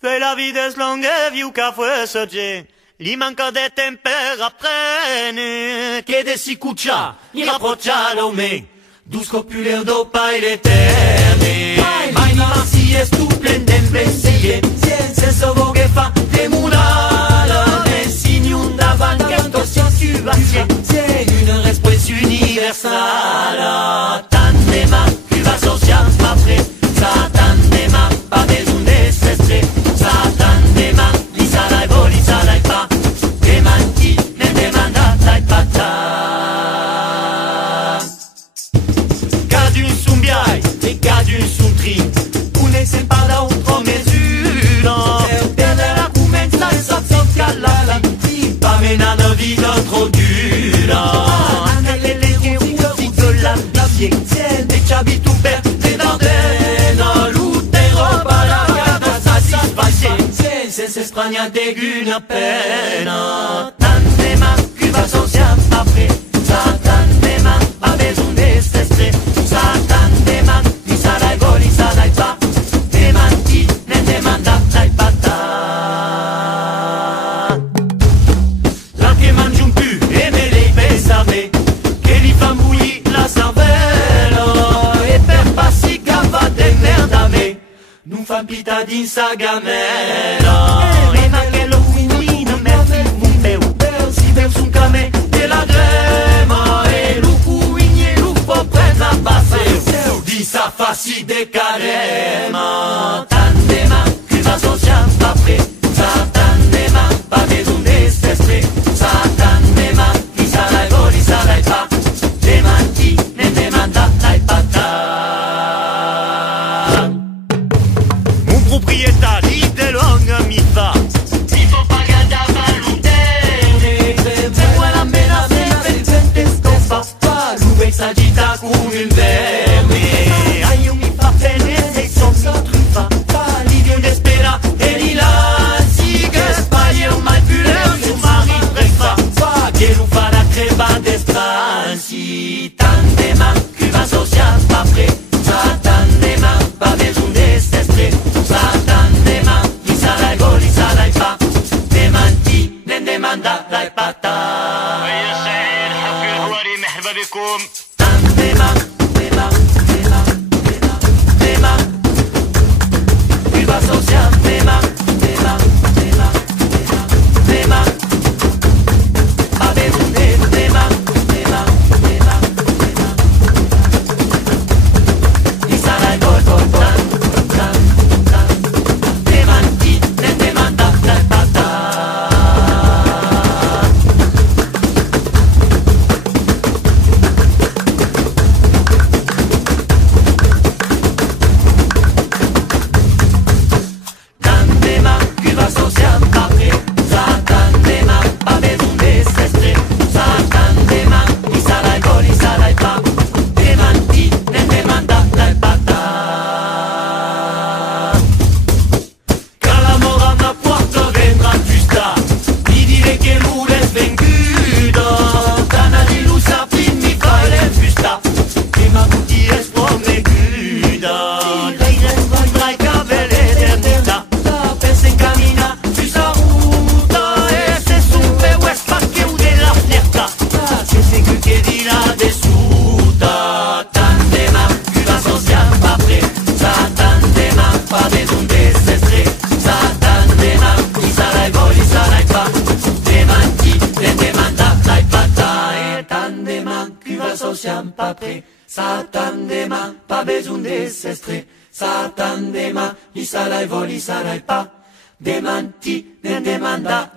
Fai la vita slonga viu ca fuese ge, li manca de temper aprene, che de si cuccia, li rapproccialo me, dus copuleur dopa il eterne. Mai si è stuplendem pensier, senza vogue fa demulala, ne signi un davanti canto situazione, une response universale. Tandema, qui va social après, ça tandema, pas besoin de s'estrer, ça tandema, li sarai vo, li sarai pa, demanti, ne demanda, dai pata. Cadun sun biai, e cadun sun tri, une se parla un pro mesura, per la commenza e sa calla, pa menano vita tro dura. E ci abito per le Dardenne, l'Utero, la gata, sa si pace, senza spragnate una pena. Tandema, qui va social après, sa tandema, pas besoin de stresser, sa tandema, li sarai vo, li sarai pa, demanti, ne demanda, dai pata. La che mangi un più, e me le pensave, che li fa bouillir la cervelle. Non fa pita din sa gamela, e ma che lo quindi non me un peu, si veu sun came de la grema, e lu cuigni e lu po presa basse, di sa faci de carema. Tandema, qui va social après, sa tandema, pas besoin de s'estrer, sa tandema, li sarai vo, li sarai pa, demanti, ne demanda, dai pata. Proprietari de longa mi fa, si faut pas garder a valuterne, se vuole amenazare gente scopa, lui s'agita come un verme, ai mi fa bene se son si truffa, li viene spera e li lanci, che sbaglia un mal puleur, suo mari prefa, che non fa la creba d'estranci. Tandema, qui va social après, sa tandema, pas besoin de s'estrer, sa tandema, li sarai vo, li sarai pa, demanti, ne demanda, dai pata. ويا سعيد حفي الحواري مرحبا بكم. Tandema, dema, dema, dema, dema, qui va social, dema, dema, dema, dema, dema, pas besoin de dema, dema, dema, dema, li sarai vo, tan, tan, tan, demanti, ne demanda, dai pata. Tandema, qui va social après, sa tandema, pas besoin de s'estrer, sa tandema, li sarai vo, li sarai pa, demanti, ne demanda, dai pata. Quand la mort a una porta vendrà giusta, mi dire che lui è venduto, tana di lui sapin mi fai le fusta, e ma tutti è spromeguda, lei respondrai che ave l'eternità, pensa in cammina su sa ruta, e se su pe west pa che u della fiertà, se segui che di là dessuta. Tandema, qui va social après, sa tandema, pas besoin de s'estrer, sa tandema, li sarai vo, li sarai pa, demanti, ne demanda, dai pata. E tandema, qui va social après, sa tandema, pas besoin de s'estrer, sa tandema, li sarai vo, li sarai pa, demanti, ne demanda,